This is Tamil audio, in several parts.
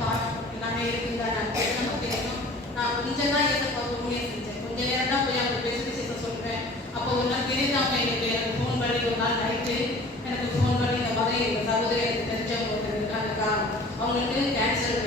தாட் எல்லாமே இருக்குங்க நான் பேசணும் பேசணும் நான் கொஞ்சம் தான் ஏசப்பா உண்மையை செஞ்சேன் கொஞ்ச நேரம் தான் போய் அவங்க பேசி பேச சொல்றேன் அப்போ ஒரு நாள் தெரிந்தவங்க எனக்கு எனக்கு ஃபோன் பண்ணி ஒரு நாள் நைட்டு எனக்கு ஃபோன் பண்ணி இந்த மாதிரி எங்கள் சகோதரி எனக்கு தெரிஞ்சவங்க ஒருத்தர் இருக்காங்கக்கா. அவங்களுக்கு கேன்சர்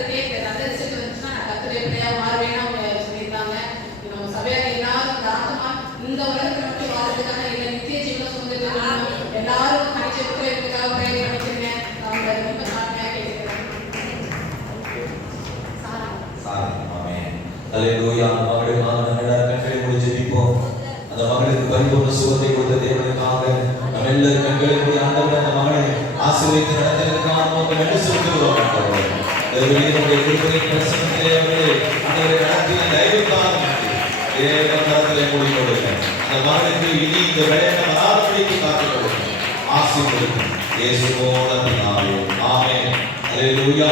கத்துறதுக்கே இந்த நல்ல ரிசல்ட் வந்துச்சுன்னா நான் கத்துடைய பிள்ளையா மாறுவேன்னு அவங்க சொல்லியிருக்காங்க நம்ம சபையாக எல்லாரும் இந்த இந்த உலகத்துல மட்டும் இல்லை நித்திய ஜீவன எல்லாரும் இருக்கிறதுக்காக பிரேயர் பண்ணிக்கிறேன் அவங்க ரொம்ப கேட்கிறேன் அந்த கண்களை மூடி ஜெபிப்போம் அந்த மகளுக்கு பரிபூர்ண சுகத்தை கொடுத்த தேவனுக்காக நம்ம எல்லாரும் கண்களை மூடி ஆண்டவர் அந்த மகளை ஆசீர்வதித்து நடத்துவதற்காக நன்றி செலுத்துகிறோம் ஆண்டவரே. இந்த வெளியினுடைய திருப்பதி பிரசனத்திலே அவர்களே ஆண்டவரை நடத்திய தயவுக்காக நன்றி. தேவன் கரத்திலே மூடி கொடுங்க அந்த மகளுக்கு இனி இந்த வேலை வராதபடிக்கு காத்துக் கொடுங்க ஆசீர்வதிக்கும் இயேசுவோட பிதாவே ஆமென் அல்லேலூயா